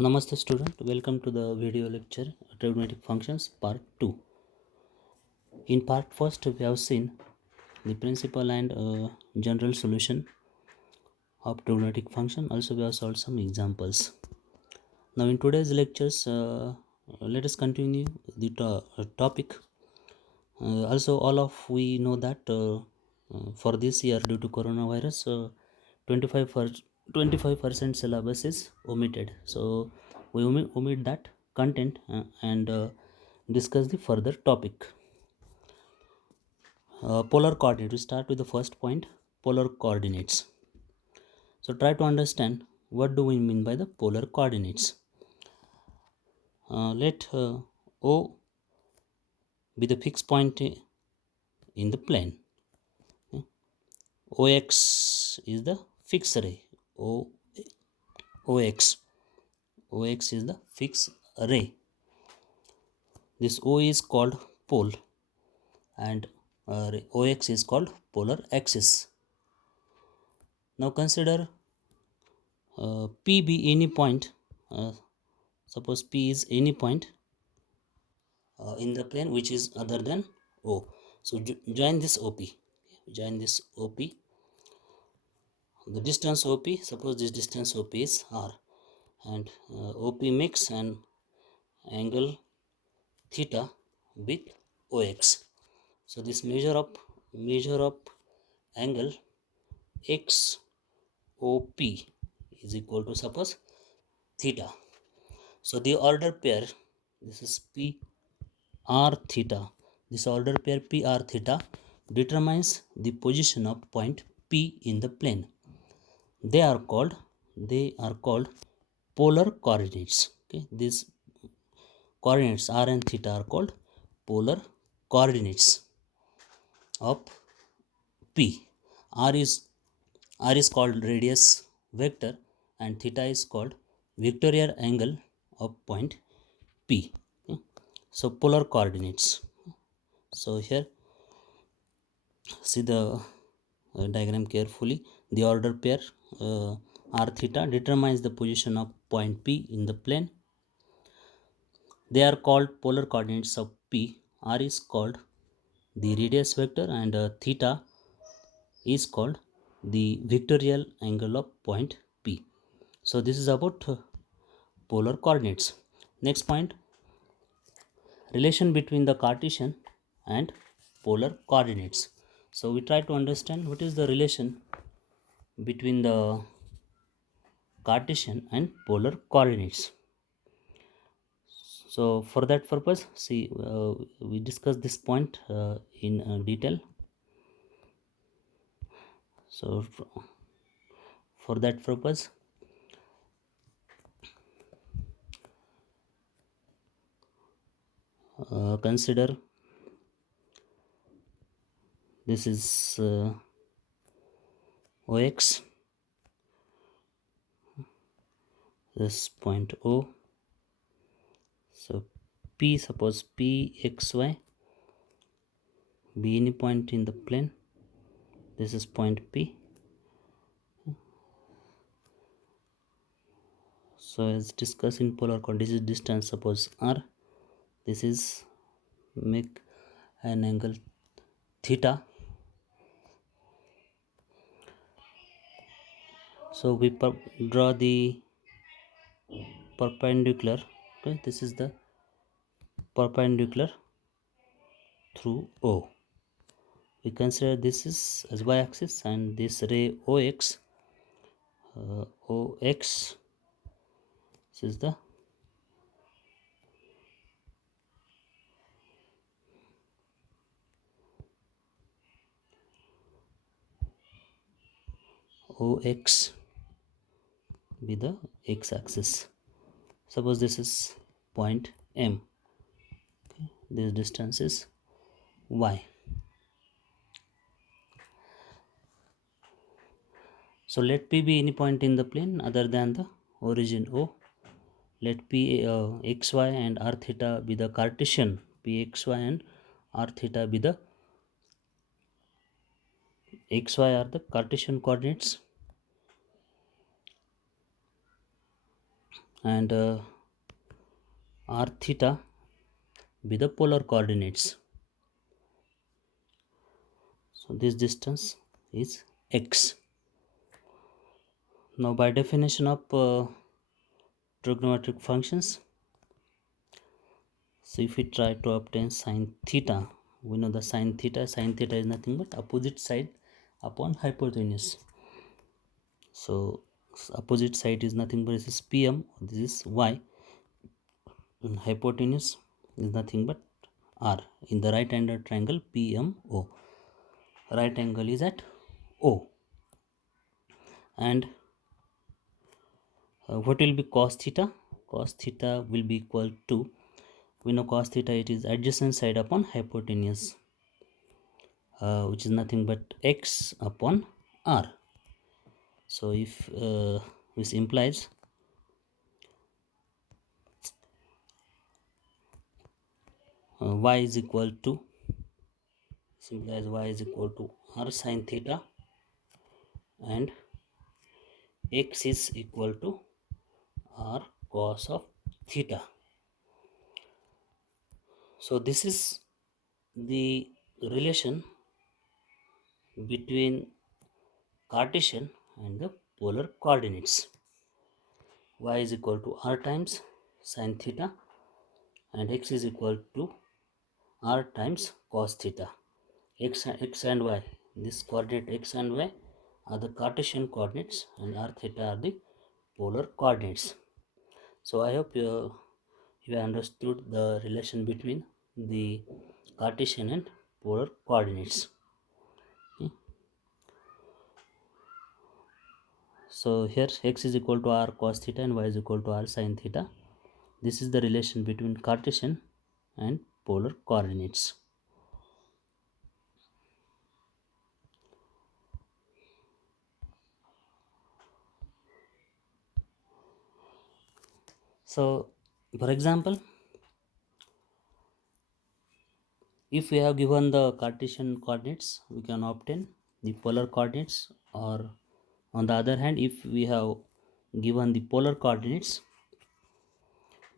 Namaste student, welcome to the video lecture Trigonometric Functions Part 2. In Part 1st we have seen the principle and general solution of trigonometric function. Also we have solved some examples. Now in today's lectures let us continue the topic. Also all of we know that for this year due to coronavirus 25 for 25% syllabus is omitted, so we omit that content and discuss the further topic. Polar coordinate, we start with the first point, polar coordinates. So try to understand what do we mean by the polar coordinates. Let O be the fixed point in the plane. OX is the fixed ray. OX is the fixed ray. This O is called pole and OX is called polar axis. Now consider P be any point. Suppose P is any point in the plane which is other than O. So join this OP. Join this OP. The distance OP, suppose this distance OP is R, and OP makes an angle theta with OX. So this measure of angle XOP is equal to suppose theta. So the order pair, this is P R theta. This order pair P R theta determines the position of point P in the plane. They are called polar coordinates. Okay, these coordinates R and theta are called polar coordinates of P. R is called radius vector and theta is called vectorial angle of point P. Okay. So polar coordinates. So here see the diagram carefully. The order pair r theta determines the position of point P in the plane. They are called polar coordinates of P. R is called the radius vector and theta is called the vectorial angle of point P. So this is about polar coordinates. Next point, relation between the Cartesian and polar coordinates. So we try to understand what is the relation between the Cartesian and polar coordinates. So for that purpose, see we discuss this point in detail. So for that purpose, consider this is OX, this point O. So P, suppose PXY be any point in the plane. This is point P. So as discussed in polar coordinate, this is distance, suppose R. This is make an angle theta. So we draw the perpendicular. Okay, this is the perpendicular through O. We consider this is as y-axis and this ray OX, OX, this is the OX be the x-axis. Suppose this is point M. Okay, this distance is y. So let P be any point in the plane other than the origin O. Let P xy and r theta be the Cartesian. P xy and r theta be the xy are the Cartesian coordinates. and r theta be the polar coordinates. So this distance is x. Now by definition of trigonometric functions, so if we try to obtain sine theta, we know the sine theta is nothing but opposite side upon hypotenuse. So opposite side is nothing but this is pm, this is y, and hypotenuse is nothing but r. In the right angled triangle PMO, right angle is at O, and what will be cos theta? Cos theta will be equal to, we know cos theta, it is adjacent side upon hypotenuse, which is nothing but x upon r. So if this implies y is equal to, implies y is equal to r sine theta and x is equal to r cos of theta. So this is the relation between Cartesian and the polar coordinates. Y is equal to r times sine theta and x is equal to r times cos theta. X and y, this coordinate x and y are the Cartesian coordinates and r theta are the polar coordinates. So I hope you understood the relation between the Cartesian and polar coordinates. Okay. So here x is equal to r cos theta and y is equal to r sin theta. This is the relation between Cartesian and polar coordinates. So for example, if we have given the Cartesian coordinates, we can obtain the polar coordinates, or on the other hand, if we have given the polar coordinates,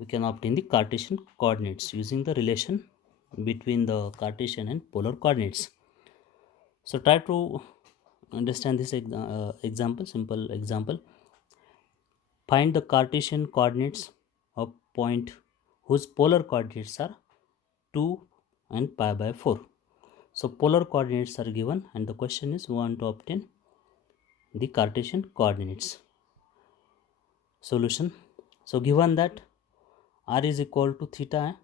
we can obtain the Cartesian coordinates using the relation between the Cartesian and polar coordinates. So try to understand this example, simple example. Find the Cartesian coordinates of point whose polar coordinates are 2 and pi by 4. So polar coordinates are given and the question is we want to obtain the Cartesian coordinates. Solution. So given that r is equal to theta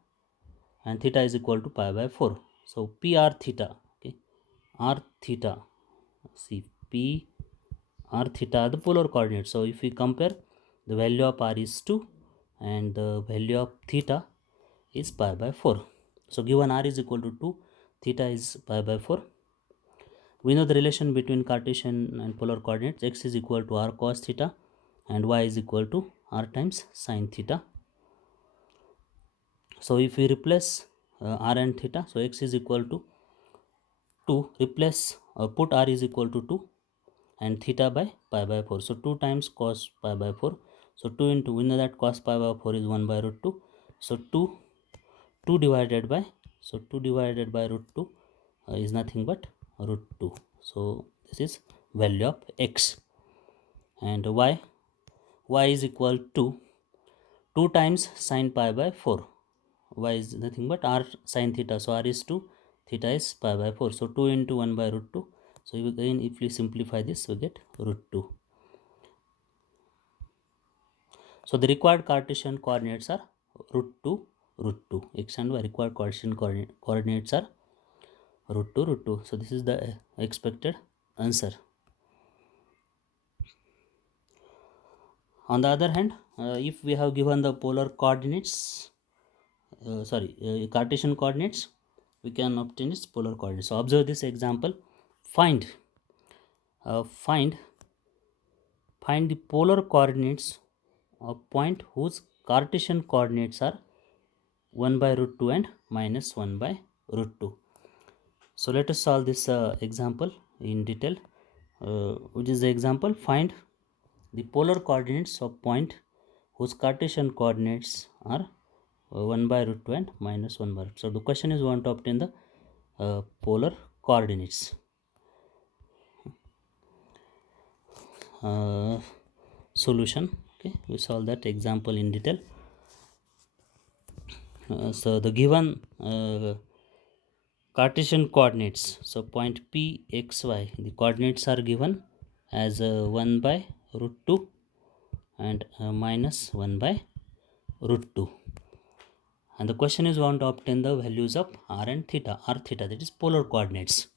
and theta is equal to pi by 4. So p r theta, okay, r theta, see p r theta are the polar coordinates. So if we compare, the value of r is 2 and the value of theta is pi by 4. So given r is equal to 2, theta is pi by 4. We know the relation between Cartesian and polar coordinates. X is equal to r cos theta and y is equal to r times sin theta. So if we replace r and theta, so x is equal to 2, replace put r is equal to 2 and theta by pi by 4. So 2 times cos pi by 4. So 2 into, we know that cos pi by 4 is 1 by root 2. So 2 divided by, so 2 divided by root 2 is nothing but root 2. So this is value of x. And y is equal to 2 times sin pi by 4. Y is nothing but r sin theta. So r is 2, theta is pi by 4. So 2 into 1 by root 2. So again if we simplify this, we get root 2. So the required Cartesian coordinates are root 2, root 2. X and y required Cartesian coordinates are root 2, root 2. So this is the expected answer. On the other hand, if we have given the polar coordinates, Cartesian coordinates, we can obtain its polar coordinates. So observe this example. Find find the polar coordinates of point whose Cartesian coordinates are 1 by root 2 and minus 1 by root 2. So let us solve this example in detail. Which is the example? Find the polar coordinates of point whose Cartesian coordinates are 1 by root 2 and minus 1 by root. So the question is we want to obtain the polar coordinates. Solution. Okay, we solve that example in detail. So the given Cartesian coordinates, so point P, X, Y, the coordinates are given as 1 by root 2 and minus 1 by root 2. And the question is we want to obtain the values of r and theta, that is polar coordinates.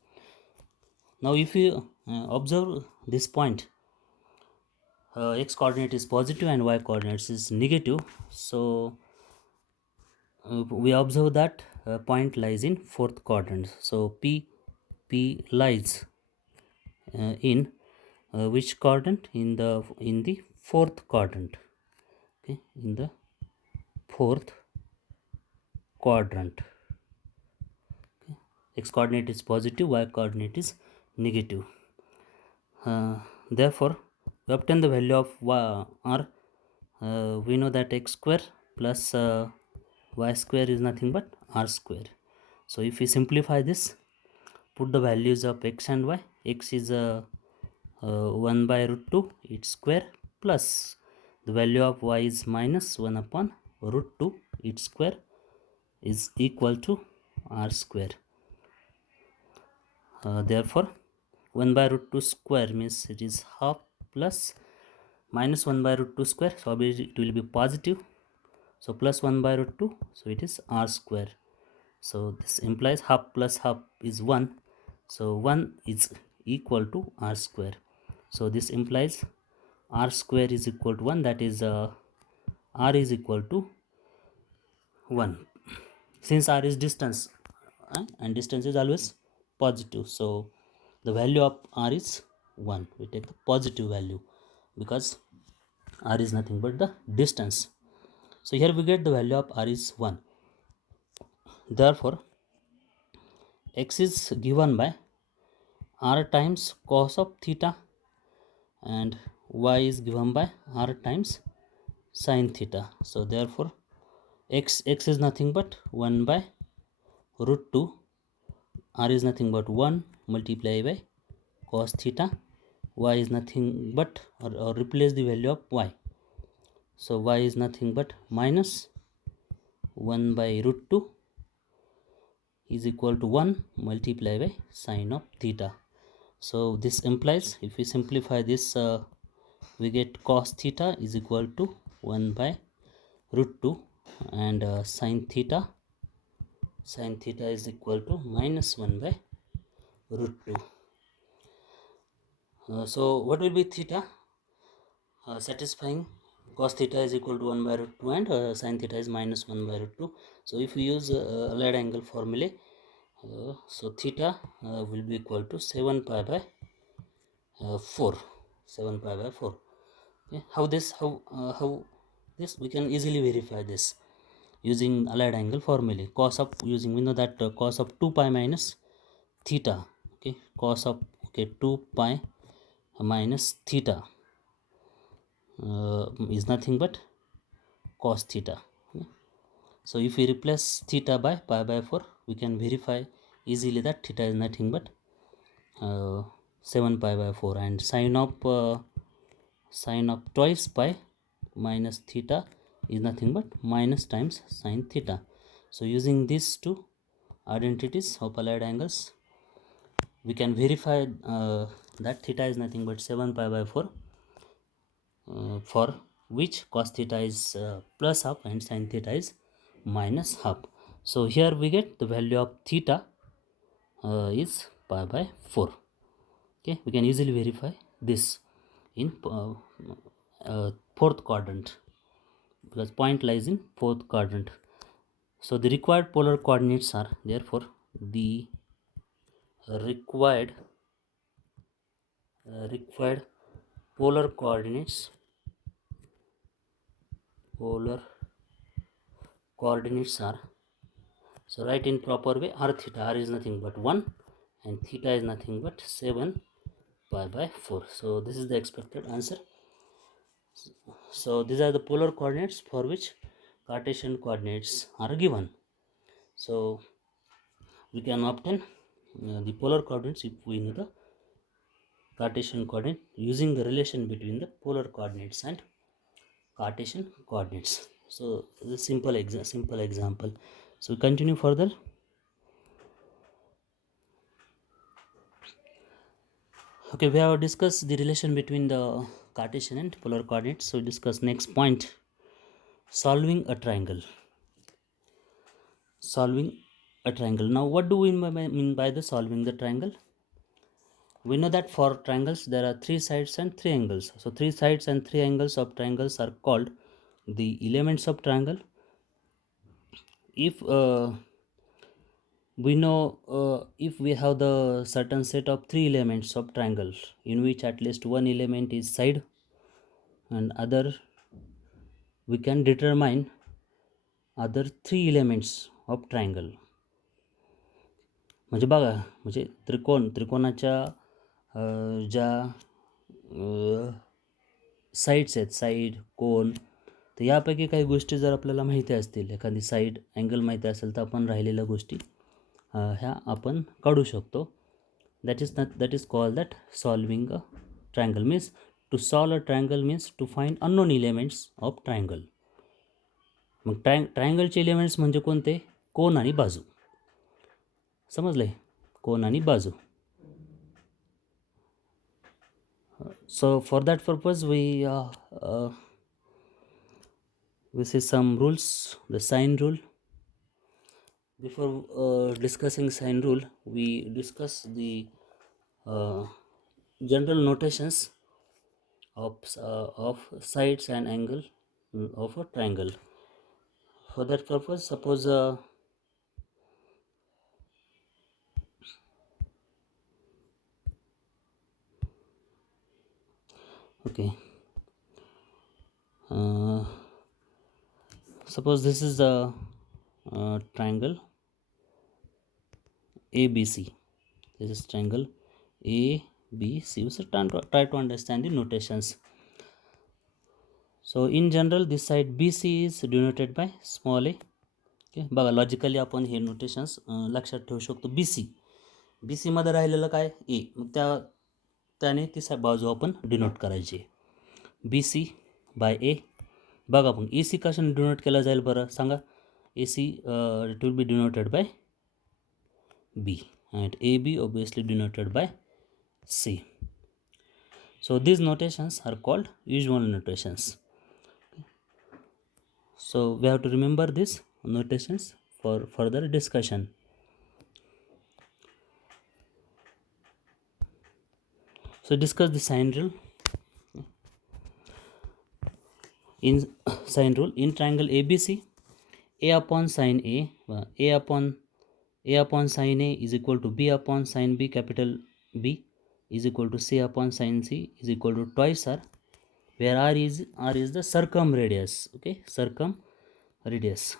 Now if you observe this point, x coordinate is positive and y coordinates is negative, so we observe that point lies in fourth quadrant. So P lies in which quadrant? In the fourth quadrant. Okay, in the fourth quadrant. Okay. X coordinate is positive, y coordinate is negative. Therefore, we obtain the value of r. We know that x square plus y square is nothing but r square. So if we simplify this, put the values of x and y. X is 1 by root 2 its square, plus the value of y is minus 1 upon root 2 its square is equal to r square. Therefore 1 by root 2 square means it is half, plus minus 1 by root 2 square, so obviously it will be positive, so plus 1 by root 2, so it is r square. So this implies half plus half is 1, so 1 is equal to r square. So this implies r square is equal to 1, that is r is equal to 1. Since r is distance and distance is always positive, so the value of r is 1. We take the positive value because r is nothing but the distance. So here we get the value of r is 1. Therefore x is given by r times cos of theta and y is given by r times sin theta. So therefore x is nothing but 1 by root 2, r is nothing but 1 multiplied by cos theta, y is nothing but or replace the value of y, so y is nothing but minus 1 by root 2 is equal to 1 multiplied by sine of theta. So this implies if we simplify this, we get cos theta is equal to 1 by root 2 and sine theta is equal to minus 1 by root 2. So what will be theta? Satisfying cos theta is equal to 1 by root 2 and sin theta is minus 1 by root 2. So if we use allied angle formula, so theta will be equal to 7 pi by 4. 7 pi by 4. Okay. How this we can easily verify this using allied angle formula. Cos of, using, we know that cos of 2 pi minus theta. Okay, cos of 2 pi minus theta is nothing but cos theta. Okay. So if we replace theta by pi by 4, we can verify easily that theta is nothing but 7 pi by 4, and sine of twice pi minus theta is nothing but minus times sine theta. So using these two identities of allied angles, we can verify that theta is nothing but 7 pi by 4, for which cos theta is plus half and sin theta is minus half. So here we get the value of theta is pi by 4. Okay, we can easily verify this in fourth quadrant because point lies in fourth quadrant. So the required polar coordinates are, therefore the required polar coordinates are, so write in proper way, r theta, r is nothing but 1 and theta is nothing but 7 pi by 4. So this is the expected answer. So these are the polar coordinates for which Cartesian coordinates are given. So we can obtain the polar coordinates if we know the Cartesian coordinate using the relation between the polar coordinates and Cartesian coordinates. So the simple example. So continue further. Okay, we have discussed the relation between the Cartesian and polar coordinates. So we discuss next point, solving a triangle. Solving a triangle. Now what do we mean by the solving the triangle? We know that for triangles there are three sides and three angles. So three sides and three angles of triangles are called the elements of triangle. If we know if we have the certain set of three elements of triangle in which at least one element is side and other, we can determine other three elements of triangle. म्हणजे बघा, म्हणजे त्रिकोणाच्या ज्या sides आहेत, side, कोन, तर यापैकी काही गोष्टी जर आपल्याला माहिती असतील, एखादी साईड अँगल माहिती असेल तर आपण राहिलेल्या गोष्टी ह्या आपण काढू शकतो. That is called that solving a triangle. Means to solve a triangle means to find unknown elements of triangle. मग ट्रायंगलचे एलिमेंट्स म्हणजे कोणते? कोन आणि बाजू. समजले? कोन आणि बाजू. So for that purpose we see some rules. The sign rule. Before discussing sign rule, we discuss the general notations of sides and angle of a triangle. For that purpose, suppose okay, suppose this is the triangle ABC. This is triangle ABC. So try to understand the notations. So in general, this side BC is denoted by small a. Okay, बघा logically आपण हे notations लक्षात ठेवू शकतो. B सीमध्ये राहिलेलं काय? ए. मग त्याने ती बाजू आपण डिनोट करायची. B C by A. बघा पण ए सी कशाने डिनोट केला जाईल बरं सांगा? A C it will be denoted by B and AB obviously denoted by C. So these notations are called usual notations. So we have to remember these notations for further discussion. So discuss the sign rule. In sign rule, in triangle ABC, A upon sin A upon sin A is equal to B upon sin B, capital B, is equal to C upon sin C is equal to twice R, where R is the circumradius. Okay, circumradius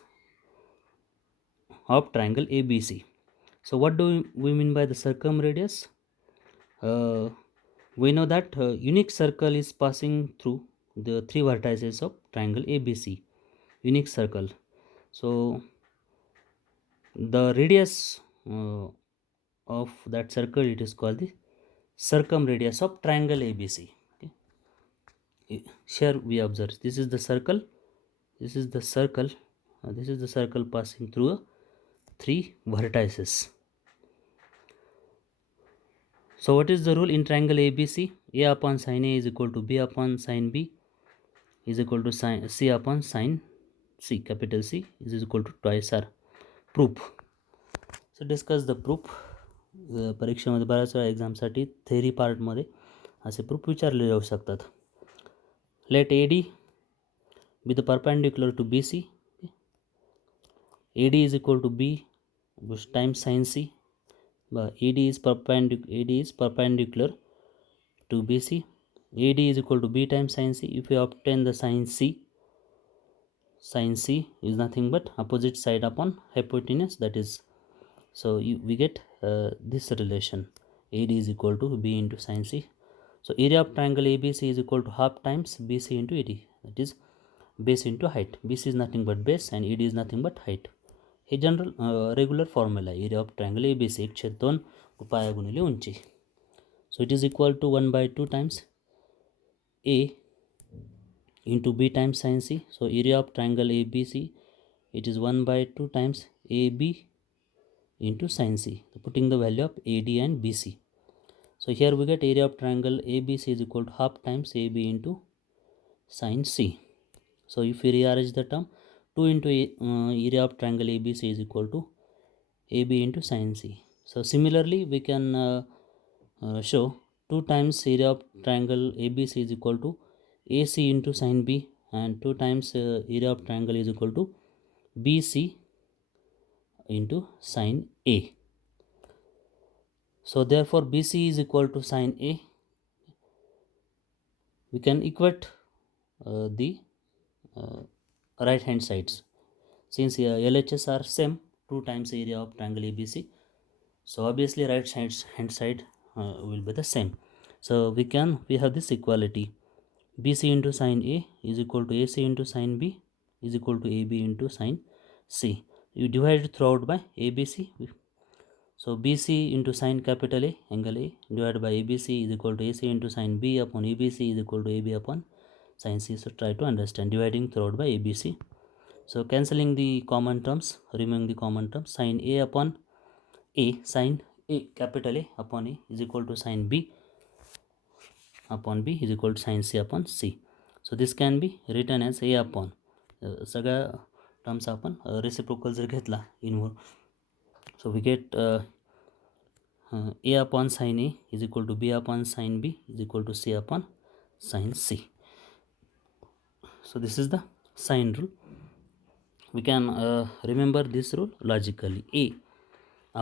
of triangle ABC. So what do we mean by the circumradius? We know that unique circle is passing through the three vertices of triangle ABC. Unique circle. So the radius of that circle, it is called the circumradius of triangle ABC. Okay. Here we observe this is the circle, this is the circle, this is the circle passing through three vertices. So what is the rule in triangle ABC? A upon sin A is equal to B upon sin B is equal to C upon sin C, capital C is equal to twice R. Proof. So discuss the proof. परीक्षेमध्ये बऱ्याच वेळा एक्झामसाठी theory पार्टमध्ये असे proof विचारले जाऊ शकतात. Let A D be the perpendicular to B C. A D is equal to b times sine C. AD is perpendicular to BC. AD is equal to B times sin C. If we obtain the sin C is nothing but opposite side upon hypotenuse, that is, so we get this relation. AD is equal to B into sin C. So area of triangle ABC is equal to half times BC into ED, that is base into height. BC is nothing but base and ED is nothing but height. हे general regular formula आहे area of triangle ABC 1/2 पाया गुणिले उंची. So it is equal to 1/2 times A into B times sin C. So area of triangle ABC, it is 1/2 times AB into sin C. So putting the value of AD and BC. So here we get area of triangle ABC is equal to half times AB into sin C. So if we rearrange the term, 2 into area of triangle ABC is equal to AB into sin C. So similarly we can show 2 times area of triangle ABC is equal to AC into sin B, and 2 times area of triangle is equal to BC into sin A. So therefore BC is equal to sin A. We can equate the right hand sides. Since LHS are same, 2 times area of triangle ABC, so obviously right hand side will be the same. So we have this equality, BC into sin A is equal to AC into sin B is equal to AB into sin C. You divide it throughout by ABC. So BC into sin capital A, angle A, divided by ABC is equal to AC into sin B upon ABC is equal to AB upon sin C. So try to understand, dividing throughout by ABC. So cancelling the common terms, removing the common terms, sin A upon A, sin A capital A upon A is equal to sin B upon B is equal to sin C upon C. So this can be written as A upon सगळ्या terms आपण reciprocal जर घेतला inward, so we get A upon sin A is equal to B upon sin B is equal to C upon sin C. So this is the sin rule. We can remember this rule logically. A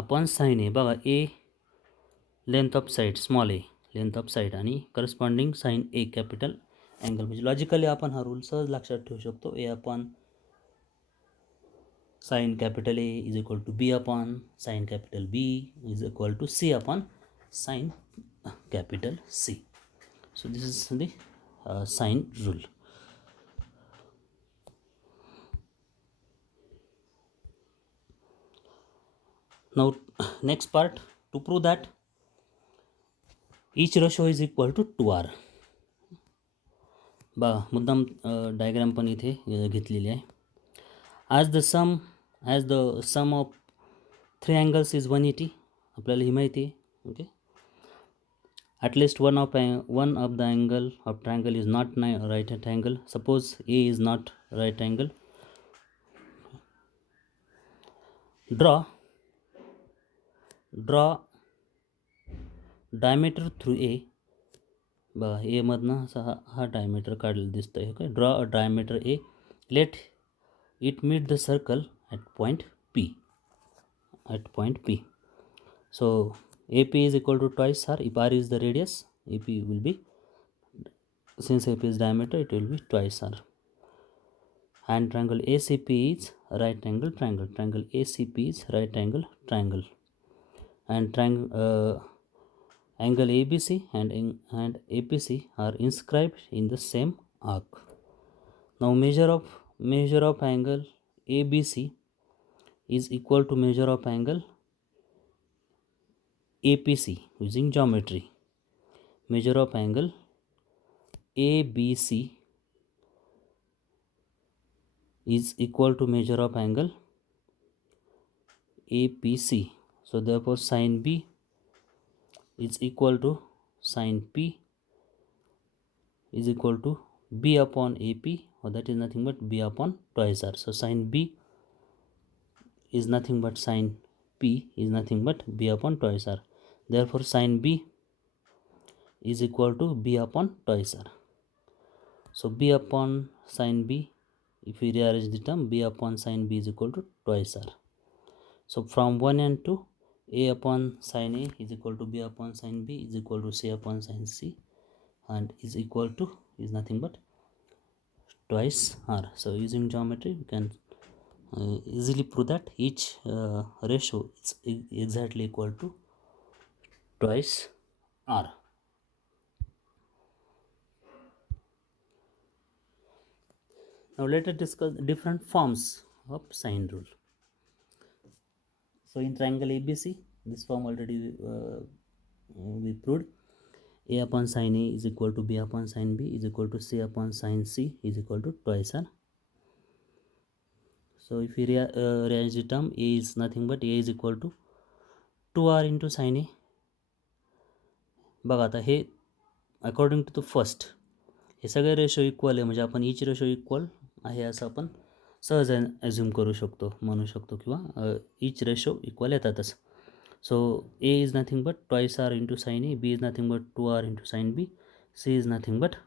upon sin A, बघा A length of side small A length of side आणि corresponding sine A capital angle, म्हणजे logically आपण हा rule सहज लक्षात ठेवू शकतो. A upon sine capital A is equal to B upon sine capital B is equal to C upon sine capital C. So this is the sine rule. Now next part, to prove that each ratio is equal to 2R. बघा मुद्दाम diagram पण इथे घेतलेली आहे. As the sum of 3 angles is 180, आपल्याला ही माहिती आहे. Okay, at least one of the angle of triangle is not right at angle. Suppose A is not right angle. Draw diameter through A. बघा A मधनं असा हा diameter काढलेला दिसतोय. Okay, draw a diameter A, let it meet the circle at point P. So AP is equal to twice R. If R is the radius, AP will be, since AP is diameter, it will be twice R. And triangle ACP is right angle triangle. Triangle ACP is right angle triangle. And angle ABC and APC are inscribed in the same arc. Now measure of angle ABC is equal to measure of angle APC using geometry. Measure of angle ABC is equal to measure of angle APC. So therefore sin B is equal to sin P is equal to B upon AP, or that is nothing but B upon twice R. So sin B is nothing but sin P is nothing but B upon twice R. Therefore sin B is equal to B upon twice R. So B upon sin B, if we rearrange the term, B upon sin B is equal to twice R. So from 1 and 2, A upon sin A is equal to B upon sin B is equal to C upon sin C, and is equal to is nothing but twice R. So using geometry we can easily prove that each ratio is exactly equal to twice R. Now let us discuss different forms of sine rule. So in triangle ABC, this form already we proved. A upon sine A is equal to B upon sine B is equal to C upon sine C is equal to twice R. So if we rearrange the term, A is nothing but A is equal to 2R into sine A. बघा आता हे according to the first हे सगळे ratio equal आहे, म्हणजे आपण etch ratio equal आहे असं आपण सहज ॲझ्युम करू शकतो, म्हणू शकतो, किंवा इच रेशो इक्वल येतातच. So A is nothing but twice R into sin A, B is nothing but 2R into sin B, C is nothing but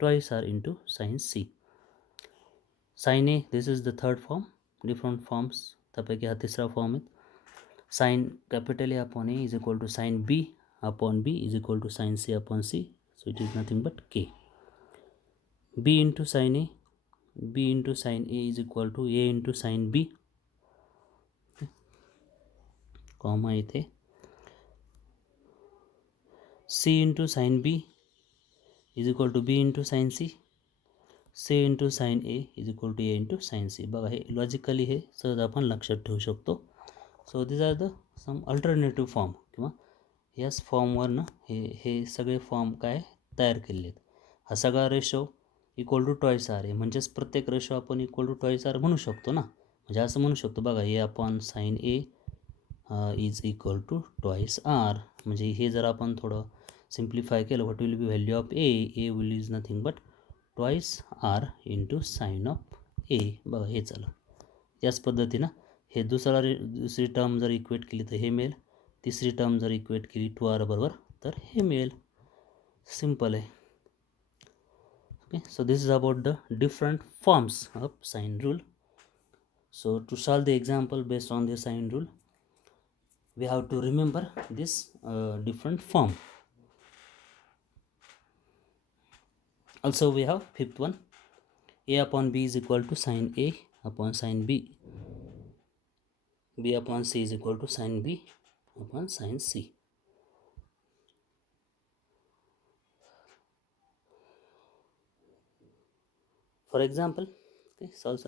twice R into sin C. Sin A, this is the third form. Different forms त्यापैकी हा तिसरा form आहे. Sin capital A upon A is equal to sin B upon B is equal to sin C upon C, so it is nothing but K. B into sin A, B into sin A is equal to A into sin B, comma इथे C into sin B is equal to B into sin C, C into sin A is equal to A into sin C. बघा हे logically हे सहज आपण लक्षात ठेवू शकतो. So this are the sum alternative form, किंवा याच फॉर्मवरनं हे सगळे फॉर्म काय तयार केलेले आहेत. हा सगळा ratio equal to twice R आहे, म्हणजेच प्रत्येक रेशो आपण इक्वल टू टॉईस आर म्हणू शकतो ना. म्हणजे असं म्हणू शकतो बघा, A upon sine A is equal to twice R. म्हणजे हे जर आपण थोडं सिम्प्लिफाय केलं, what will be value of A will is nothing but twice R into sine of A. बघा हे झालं. याच पद्धतीनं हे दुसरी टर्म जर इक्वेट केली तर हे मिळेल, तिसरी टर्म जर इक्वेट केली 2r बरोबर तर हे मिळेल. सिम्पल आहे. Okay, so this is about the different forms of sine rule. So to solve the example based on the sine rule, we have to remember this different form. Also we have fifth one, a upon b is equal to sine a upon sine b, b upon c is equal to sine b upon sine c. For example, okay, solve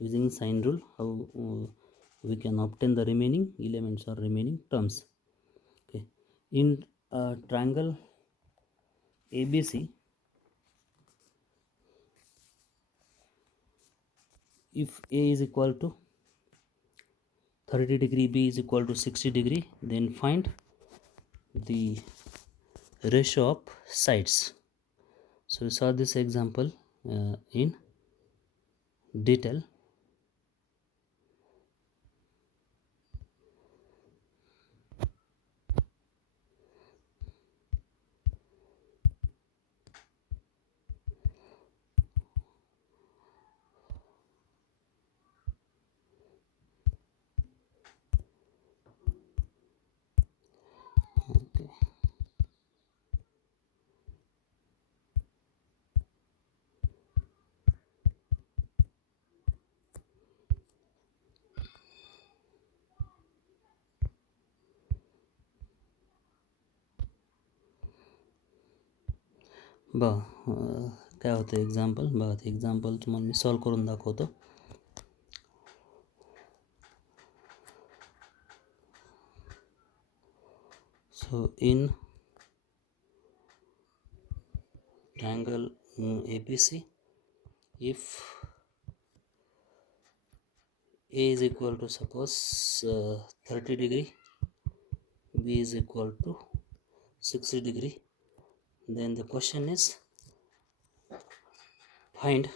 using sine rule, how we can obtain the remaining elements or remaining terms. Okay, in triangle ABC, if A is equal to 30 degree, B is equal to 60 degree, then find the ratio of sides. So we saw this example in detail. Okay. काय होतं example बघा, ते example तुम्हाला मी solve करून दाखवतो. So in triangle ABC, if A is equal to suppose 30 degree, B is equal to 60 degree, then the question is find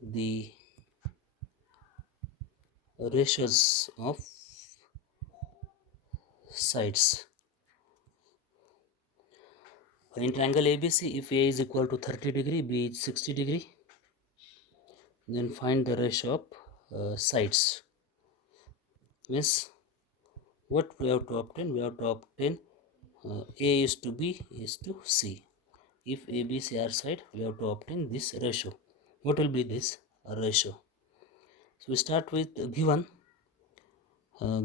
the ratios of sides. In triangle ABC, if A is equal to 30 degree, B is 60 degree, then find the ratio of sides. Means what we have to obtain? We have to obtain A is to B is to C. If A, B, C are side, we have to obtain this ratio. What will be this ratio? So we start with given A.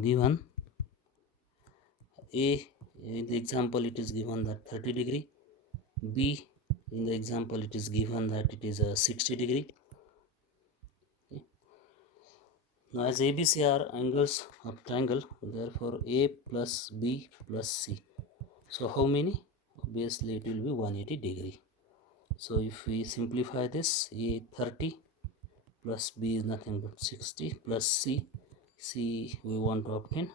In the example, it is given that 30 degree. B, in the example it is given that it is a 60 degree. Okay. Now as ABC are angles of triangle, therefore A plus B plus C. So how many? Obviously it will be 180 degree. So if we simplify this, A 30 plus B is nothing but 60 plus C we want to obtain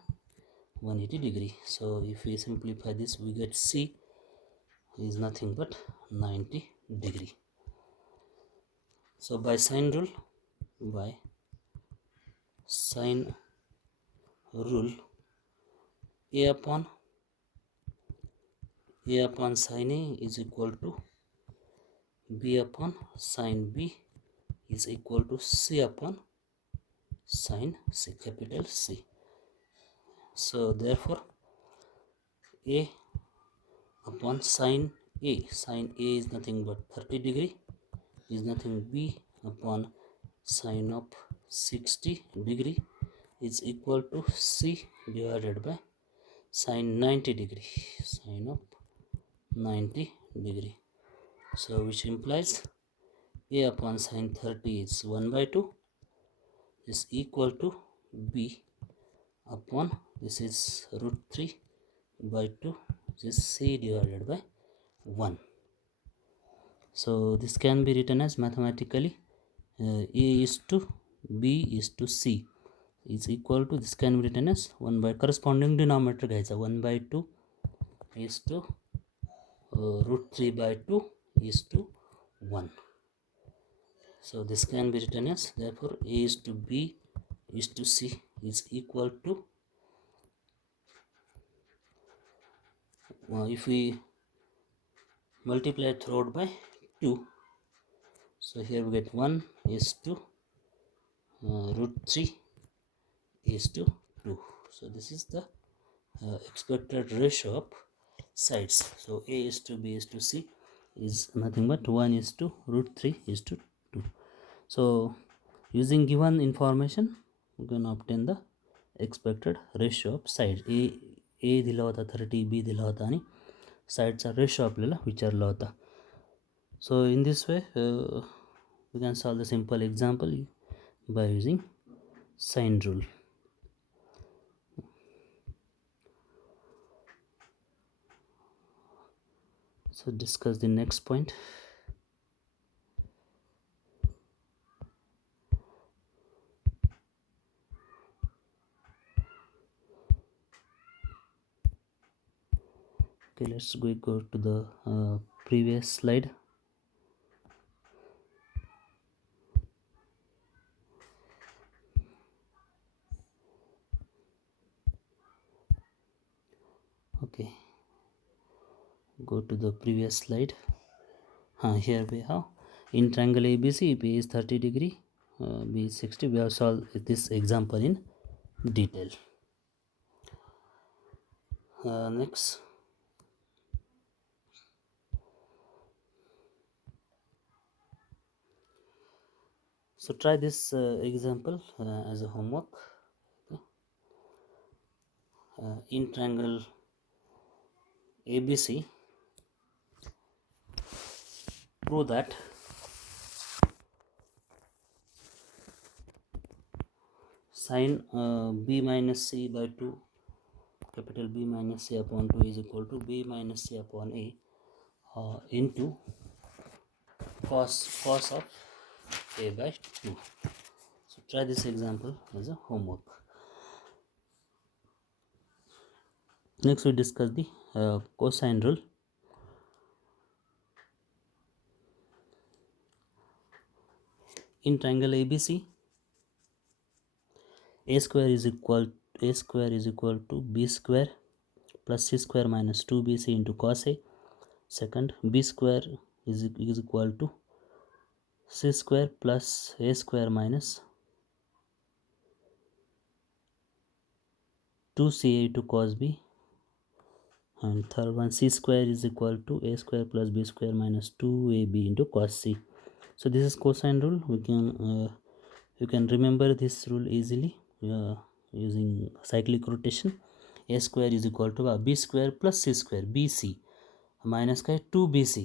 180 degree. So if we simplify this, we get C is nothing but 90 degree. So by sine rule, A upon sine A is equal to B upon sine B is equal to C upon sine C, capital C. So therefore A upon sine A is nothing but 30 degree, is nothing B upon sine of 60 degree is equal to C divided by sine 90 degree, sine of 90 degree. So which implies A upon sine 30 is 1 by 2 is equal to B upon, this is root 3 by 2, this is C divided by 1. So this can be written as mathematically A is to B is to C is equal to, this can be written as 1 by corresponding denominator घ्यायचा, 1 by 2 is to root 3 by 2 is to 1. So this can be written as, therefore A is to B is to C is equal to, if we multiply throughout by 2, so here we get 1 is to root 3 is to 2. So this is the expected ratio of sides. So A is to B is to C is nothing but 1 is to root 3 is to 2. So using given information we can obtain the expected ratio of sides. A दिला होता 30, B दिला होता आणि साइडचा ratio आपल्याला विचारला होता. So in this way we can solve the simple example by using sine rule. So discuss the next point. Okay, let's go to the previous slide. Okay, go to the previous slide. Here we have in triangle ABC, B is 30 degree, B is 60. We have solved this example in detail. Next, so try this example as a homework. Okay. In triangle ABC, prove that sine B minus C by 2, capital B minus C upon 2 is equal to B minus C upon A into cos of A by 2. So try this example as a homework. Next we discuss the cosine rule. In triangle ABC, a square is equal to b square plus c square minus 2bc into cos a. Second, b square is equal to c square plus a square minus 2ca into cos b. And third one, c square is equal to a square plus b square minus 2ab into cos c. So this is cosine rule. We can you can remember this rule easily using cyclic rotation. A square is equal to b square plus c square, bc. Minus काय 2BC,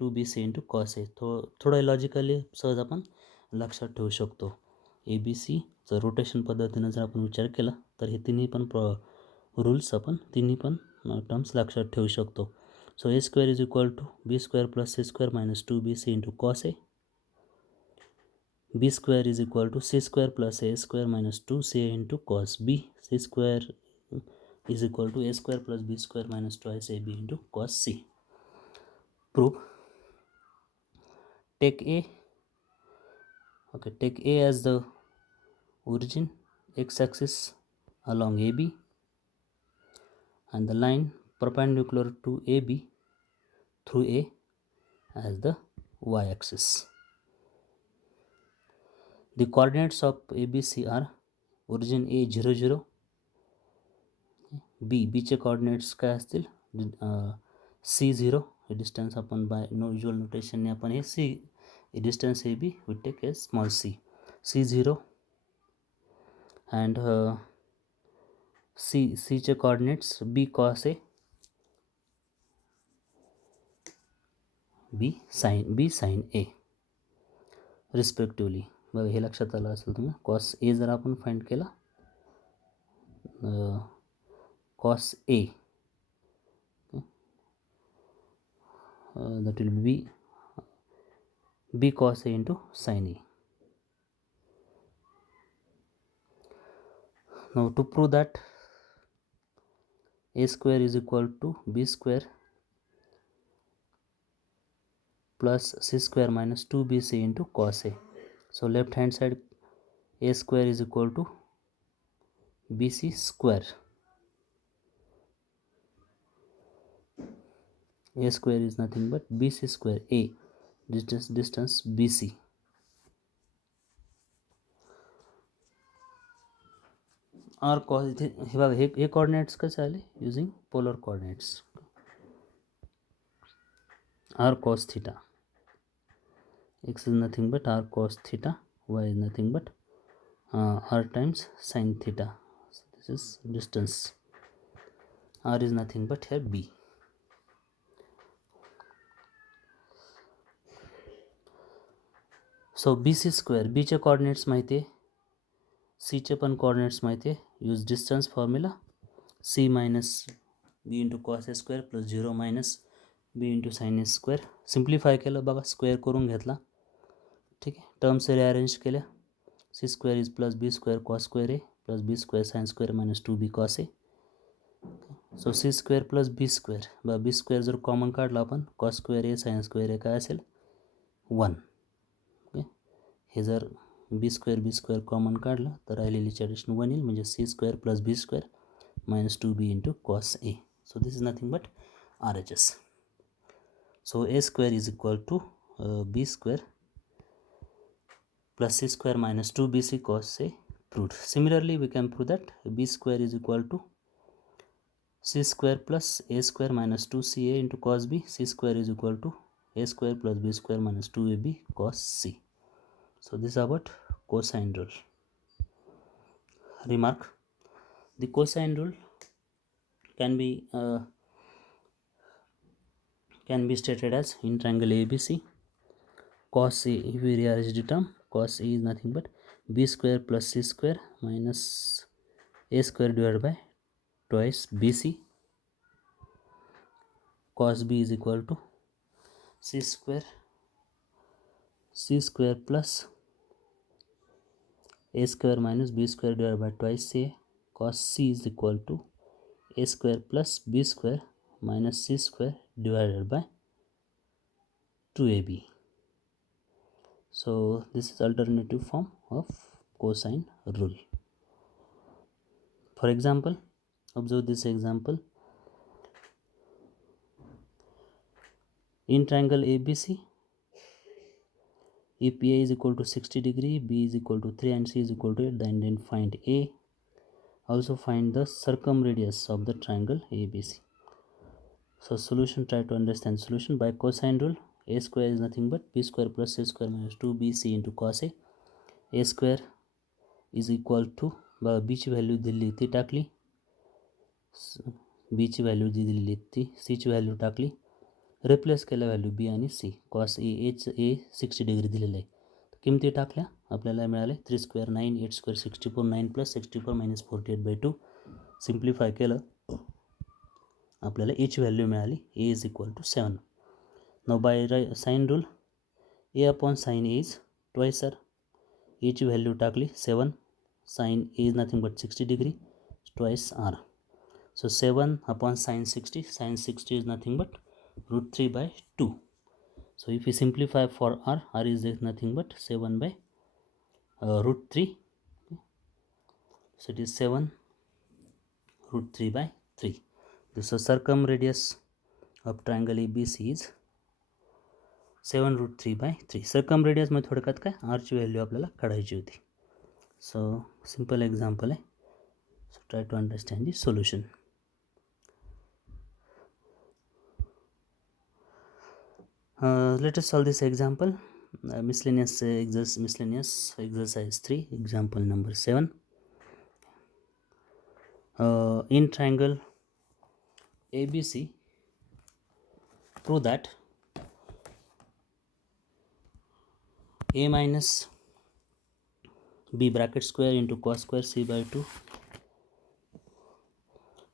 2BC into cos ए. थोडं logically सहज आपण लक्षात ठेवू शकतो. ABC जर rotation पद्धतीनं जर आपण विचार केला तर हे तिन्ही पण रूल्स आपण तिन्ही पण टर्म्स लक्षात ठेवू शकतो. So A square is equal to B square plus C square minus 2BC into cos A. B square is equal to C square plus A square minus 2CA into cos B. C square is equal to A square plus B square minus twice AB into cos C. Prove. Take A. Okay, take A as the origin, x-axis along AB, and the line perpendicular to AB through A as the y-axis. The coordinates of ABC are origin A 0 0, B चे coordinates काय असतील, C0, हे distance आपण by usual notation ने आपण हे C distance AB we take as small c, C0, and C चे coordinates B cos A, B sin A respectively. बघा हे लक्षात आलं असेल तुम्ही. cos A जर आपण फाइंड केला, cos A that will be B cos A into sin A. Now to prove that A square is equal to B square plus C square minus 2BC into cos A. So left hand side A square is equal to BC square. A square is nothing but BC square. A distance BC. R cos इथे हे बघा हे coordinates कसे आले, using polar coordinates. R cos theta, x is nothing but R cos theta, y is nothing but R times sin theta. So this is distance. R is nothing but here B. So BC square, B चे coordinates माहिती आहे, C चे पण coordinates माहिती आहे. Use distance formula, C minus B into cos A square plus 0 minus B into sin A square. Simplify केलं बघा, square करून घेतला. ठीक आहे, टर्म्स रिअरेंज केल्या. C square is plus B square cos square A plus B square sin square minus 2B cos A. So C square plus B square, बघा B square जर common काढला आपण, cos square A sin square A काय असेल 1. Okay, हे जर B square common काढलं तर राहिलेलीची addition 1 येईल, म्हणजे C square plus B square minus 2B into cos A. So this is nothing but RHS. So A square is equal to B square plus C square minus 2BC cos A proved. Similarly, we can prove that B square is equal to C square plus A square minus 2CA into cos B. C square is equal to A square plus B square minus 2AB cos C. So this is about cosine rule. Remark: the cosine rule can be stated as in triangle ABC, cos A, if we rearrange the term, cos A is nothing but B square plus C square minus A square divided by twice BC. Cos B is equal to C square plus A square minus B square divided by twice A. Cos C is equal to A square plus B square minus C square divided by 2AB. So this is alternative form of cosine rule. For example, observe this example. In triangle ABC, if A is equal to 60 degree, B is equal to 3 and C is equal to 8, then find A. Also find the circumradius of the triangle ABC. So solution, try to understand solution by cosine rule. A square is nothing but B square plus C square minus 2BC into cos A. A square is equal to B ची value दिली ती टाकली, B ची value दिलेली ती, C ची value टाकली, replace केल्या व्हॅल्यू बी आणि सी. कॉस ए 60 डिग्री दिलेलं आहे. किमती टाकल्या आपल्याला मिळाले 3 square 9 8 square 64 9 plus 64 minus 48/2. Simplify केलं आपल्याला एच व्हॅल्यू मिळाली A is equal to 7. Now by sine rule A upon sine A is twice R. एची व्हॅल्यू टाकली 7. Sine A is nothing but 60 degree twice R. So 7 upon sin 60, sin 60 is nothing but root 3/2. So if we simplify for r is nothing but 7 by root 3. Okay. So it is 7 root 3/3. This is circumradius of triangle ABC is 7 root 3/3. Circumradius मध्ये थोडक्यात काय r ची value आपल्याला काढायची होती. So simple example आहे. So try to understand the solution. Let us solve this example. Miscellaneous exercise 3, example number 7. In triangle ABC, prove that a minus b bracket square into cos square c/2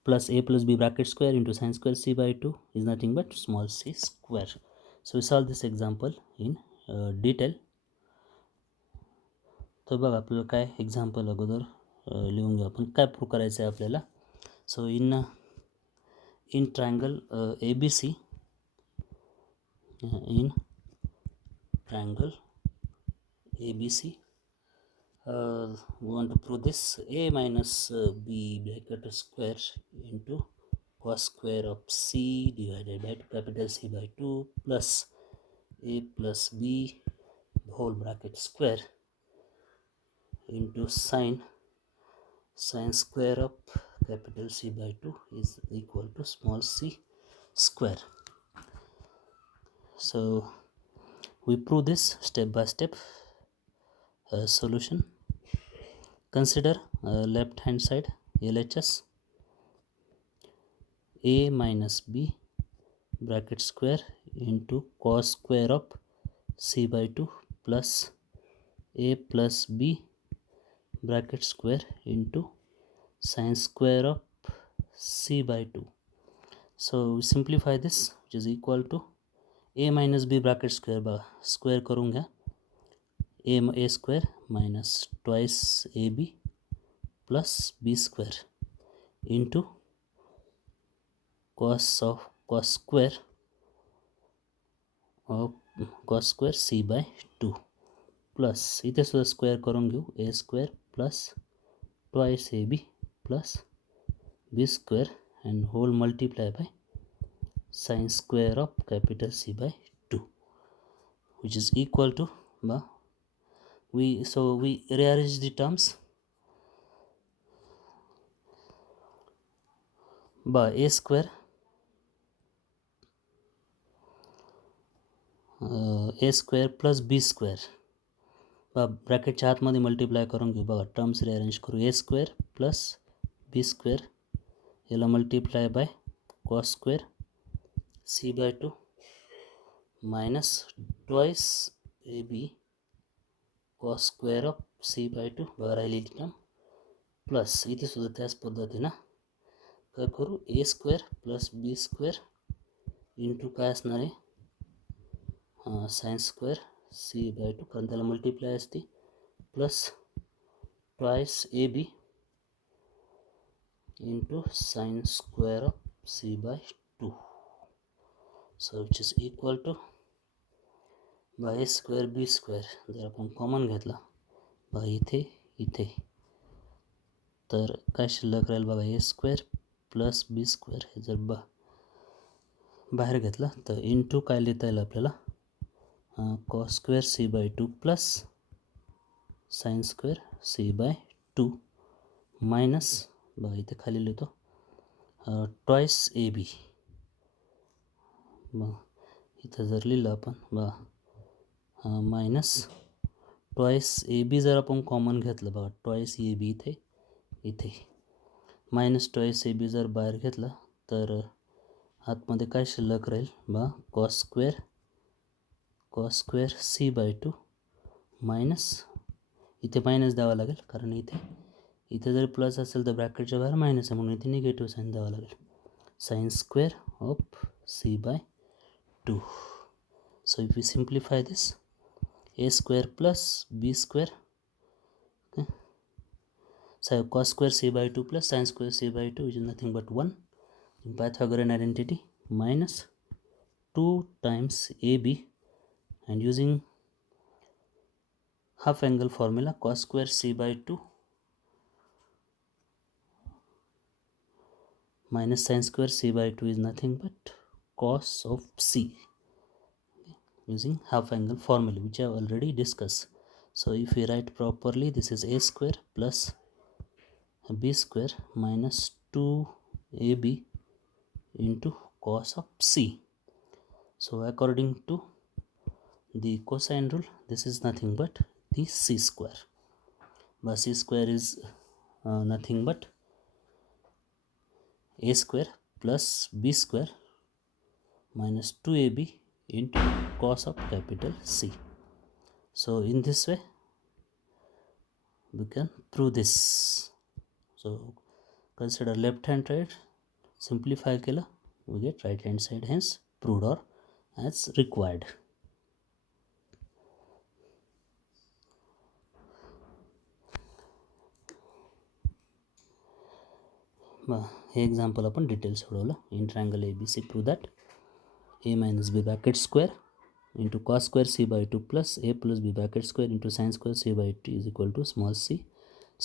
plus a plus b bracket square into sin square c/2 is nothing but small c square. So we solve this example in detail. तर बघा आपल्याला काय example अगोदर लिहून घेऊ आपण. काय prove करायचं आहे आपल्याला. सो in triangle ABC, in triangle ABC, we want to prove this a minus b bracket square into cos square of c divided by capital C/2 plus a plus b whole bracket square into sin square of capital C/2 is equal to small c square. So we prove this step by step. Solution. Consider left hand side LHS. A minus b bracket square into cos square of c/2 plus a plus b bracket square into sin square of c/2. So we simplify this, which is equal to a minus b bracket square करून घ्या. a square minus twice ab plus b square into cos square c/2 plus इथे सुद्धा square करून घेऊ. a square plus twice ab plus b square and whole multiply by sin square of capital C/2, which is equal to we rearrange the terms. A square plus b square ब्रॅकेटच्या आतमध्ये multiply करून घेऊ. बघा terms rearrange करू. a square plus b square याला multiply by cos square c/2 minus twice ab cos square of c/2 बघा राहिलेली term plus इथे सुद्धा त्याच पद्धतीनं काय करू. a square plus b square into काय असणार आहे sin square c/2 कारण त्याला मल्टिप्लाय असते plus twice ab into sin square of c/2. So which is equal to a square b square जर आपण कॉमन घेतला इथे तर काय शिल्लक राहील बघा. a square plus b square हे जर बाहेर घेतला तर इंटू काय लिहिता येईल आपल्याला cos square c/2 plus sin square c/2 minus बघा इथे खाली लिहितो ट्वाइस ab. मग इथं जर लिहिलं आपण बघा मायनस ट्वाइस ab जर आपण कॉमन घेतलं बघा ट्वाइस ab इथे मायनस ट्वाइस ab जर बाहेर घेतला तर आतमध्ये काय शिल्लक राहील बा cos square C by two minus, इथे मायनस द्यावा लागेल कारण इथे जर प्लस असेल तर ब्रॅकेटच्या बाहेर मायनस आहे म्हणून इथे निगेटिव्ह साईन द्यावा लागेल. Sine square of C by two. So if you simplify this, a square plus b square, okay, so cos square c by 2 plus sin square c by 2, which is nothing but 1 in Pythagorean identity, minus 2 times ab, and using half angle formula cos square c by 2 minus sin square c by 2 is nothing but cos of c, using half angle formula which I have already discussed. So if we write properly, this is a square plus b square minus 2ab into cos of c. So according to the cosine rule, this is nothing but the c square. But c square is nothing but a square plus b square minus 2ab into cos of capital C. So in this way we can prove this. So consider left hand side, simplify केलं we get right hand side, hence proved or as required. हे example आपण detail सोडवलं. In triangle ABC prove that a minus b bracket square into cos square c by 2 plus a plus b bracket square into sin square c by 2 is equal to small c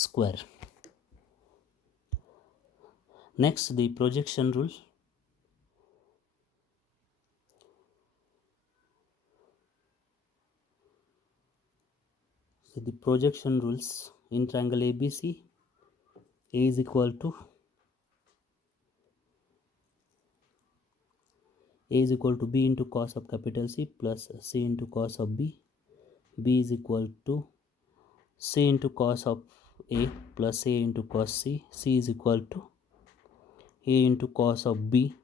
square. Next, the projection rule. So the projection rules in triangle ABC, a is equal to b into cos of capital C plus c into cos of b. B is equal to c into cos of a plus a into cos c. C is equal to a into cos of b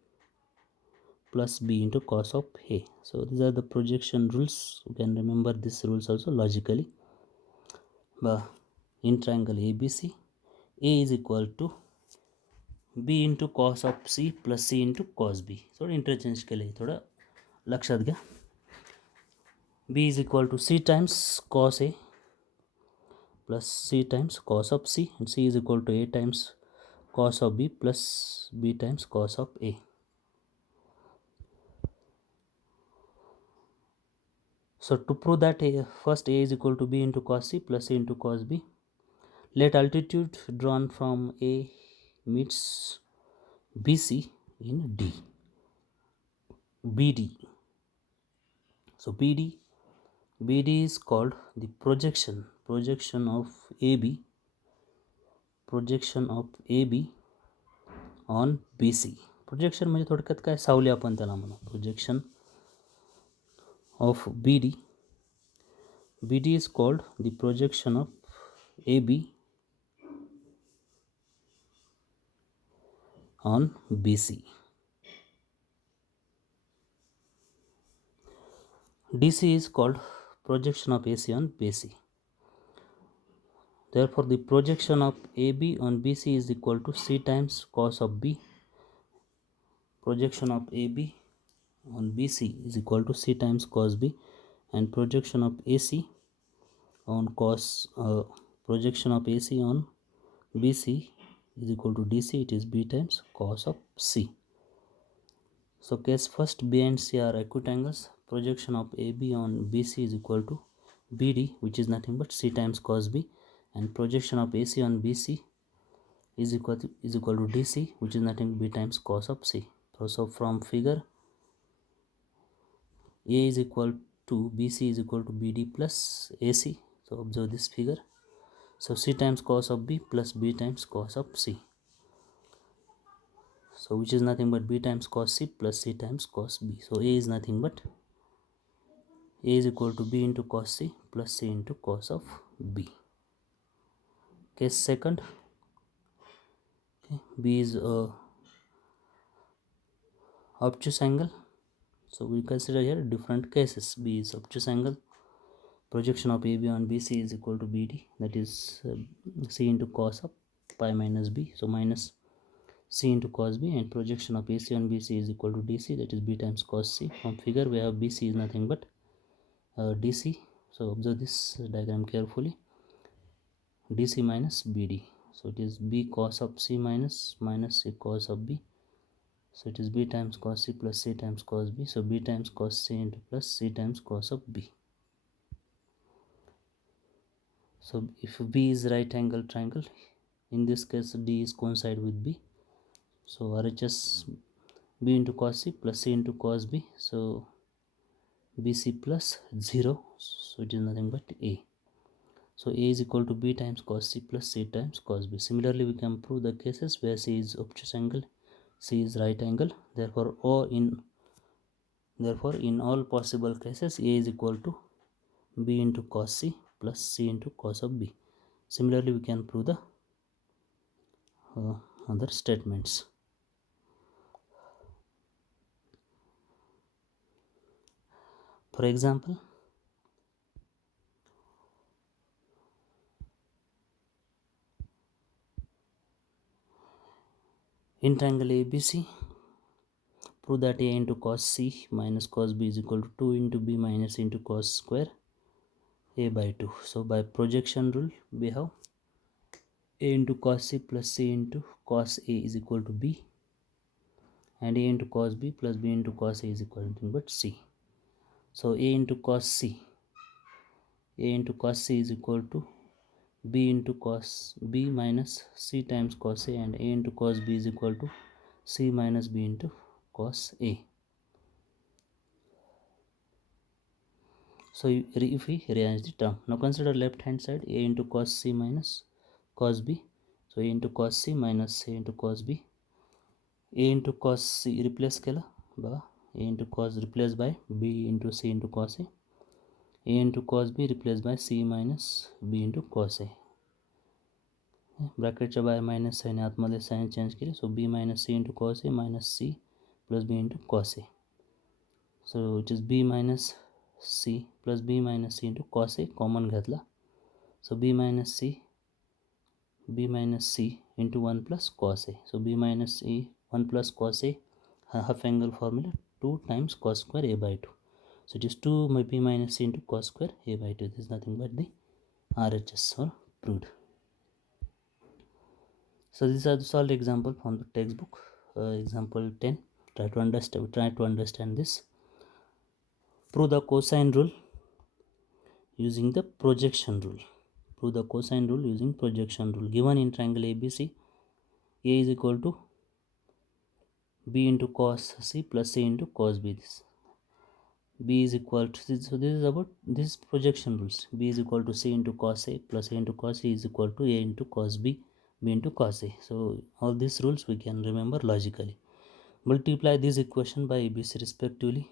plus b into cos of a. So these are the projection rules. You can remember these rules also logically. In triangle ABC, a is equal to b into cos of c plus c into cos b. थोडं interchange केले, थोडं लक्षात घ्या. b is equal to c times cos a plus c times cos of c, and c is equal to a times cos of b plus b times cos of a. So to prove that first a is equal to b into cos c plus c into cos b, let altitude drawn from a meets BC in D. BD. So BD is called the projection of AB on BC. Projection म्हणजे थोडक्यात काय, सावली आपण त्याला म्हणू. Projection of BD is called the projection of AB on BC. DC is called projection of AC on BC. Therefore the projection of AB on BC is equal to c times cos of B. Projection of AB on BC is equal to c times cos B, and projection of AC on projection of AC on BC is equal to DC, it is B times cos of C. So case first, B and C are acute angles. Projection of AB on BC is equal to BD, which is nothing but C times cos B, and projection of AC on BC is equal to DC, which is nothing but B times cos of C. So from figure, A is equal to BC is equal to BD plus AC. So observe this figure. So C times cos of B plus B times cos of C. So which is nothing but B times cos C plus C times cos B. So A is nothing but A is equal to B into cos C plus C into cos of B. Case second, okay, B is obtuse angle. So we consider here different cases. B is obtuse angle. Projection of AB on BC is equal to BD, that is C into cos of pi minus B, so minus C into cos B, and projection of AC on BC is equal to DC, that is B times cos C. From figure we have BC is nothing but DC. So observe this diagram carefully. DC minus BD, so it is B cos of C minus C cos of B, so it is B times cos C plus C times cos B, so B times cos C into plus C times cos of B. So if B is right angle triangle, in this case D is coincide with B, so RHS B into cos C plus C into cos B, so BC plus 0, so it is nothing but A. So A is equal to B times cos C plus C times cos B. Similarly, we can prove the cases where C is obtuse angle, C is right angle. Therefore, in all possible cases, A is equal to B into cos C plus C into cos of B. Similarly, we can prove the other statements. For example, in triangle ABC, prove that A into cos C minus cos B is equal to 2 into B minus into cos square A by 2. So by projection rule, we have A into cos C plus C into cos A is equal to B, and A into cos B plus B into cos A is equal to nothing but C. So A into cos C is equal to B into cos B minus C times cos A, and A into cos B is equal to C minus B into cos A. So if we rearrange the term, now consider left hand side, A into cos C minus cos B. So A into cos C minus A into cos B. A into cos C replace kela ba A into cos replaced by B into C into cos A. A into cos B replaced by C minus B into cos A. ब्रॅकेटच्या बाहेर minus sine आतमध्ये sine change केले, so B minus C into cos A minus C plus B into cos A. So it is B minus C plus B minus C into cos A common घातला, so B minus C into 1 plus cos A. So B minus A 1 plus cos A, half angle formula 2 times cos square a by 2. So it is 2 b minus c into cos square a by 2. This is nothing but the RHS or proved. So these are the solved example from the textbook. Example 10. Try to understand this. Prove the cosine rule using the projection rule. Prove the cosine rule using projection rule. Given in triangle ABC, A is equal to B into cos C plus C into cos B. This B is equal to, so this is about this projection rules. B is equal to C into cos A plus A into cos C is equal to A into cos B, B into cos A. So all these rules we can remember logically. Multiply this equation by ABC respectively.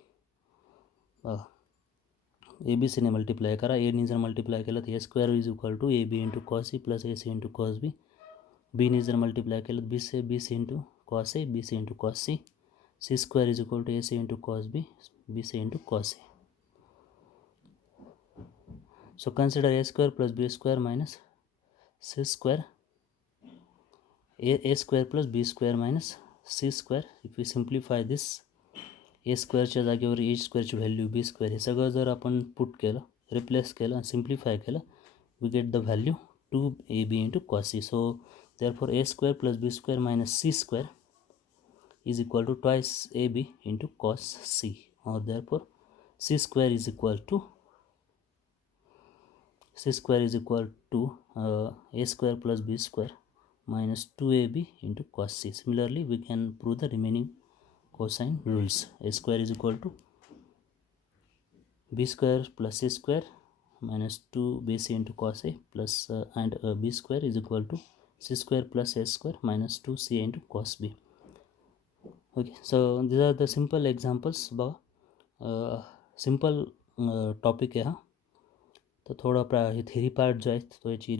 ABC ने multiply करा, A ने जर multiply केलं तर A square is equal to AB into cos C plus AC into cos B. B ने जर multiply केलं BC into cos A, BC into cos C. C square is equal to AC into cos B, BC into cos A. So consider A square plus B square minus C square, A square plus B square minus C square. If we simplify this, A स्क्वेअरच्या जागेवर A स्क्वेअरची value B square हे सगळं जर आपण put केलं, replace केलं आणि simplify केलं, we get the value 2AB into cos C. So therefore A square plus B square minus C square is equal to twice AB into cos C, or therefore C square is equal to A square plus B square minus 2AB into cos C. Similarly, we can prove the remaining cosine rules. A square is equal to B square plus C square minus 2BC into cos A plus and B square is equal to C square plus A square minus 2C into cos B. Okay, so these are the simple examples. Simple topic आहे हा, तर थोडा हे theory part जो आहे तो याची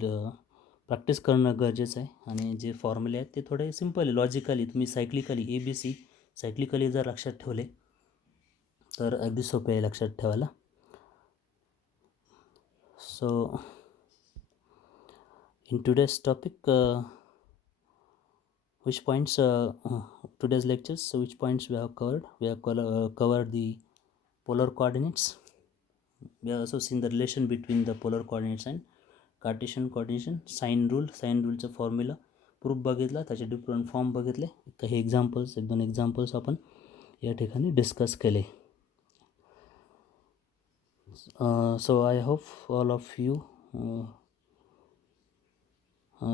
practice करणं गरजेचं आहे. आणि जे फॉर्म्युले आहेत ते थोडे सिम्पल आहे, लॉजिकली तुम्ही सायक्लिकली ABC सायक्लिकली जर लक्षात ठेवले तर अगदी सोपे आहे लक्षात ठेवायला. सो in today's topic, which points today's lectures, so which points we have covered? We have covered the polar coordinates. We have also seen the relation between the polar coordinates and cartesian coordination. Sine रूलचा formula proof बघितला, त्याचे different form बघितले, काही examples, 1-2 examples आपण या ठिकाणी discuss केले. So I hope all of you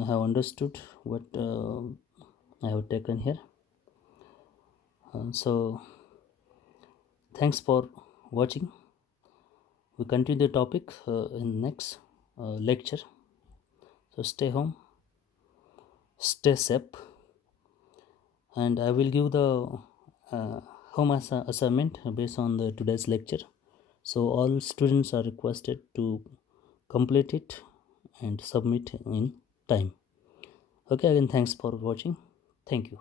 have understood what I have taken here. So thanks for watching. We continue the topic in next lecture. So stay home, stay safe, and I will give the home assignment based on the today's lecture. So all students are requested to complete it and submit in time. Okay, again thanks for watching. Thank you.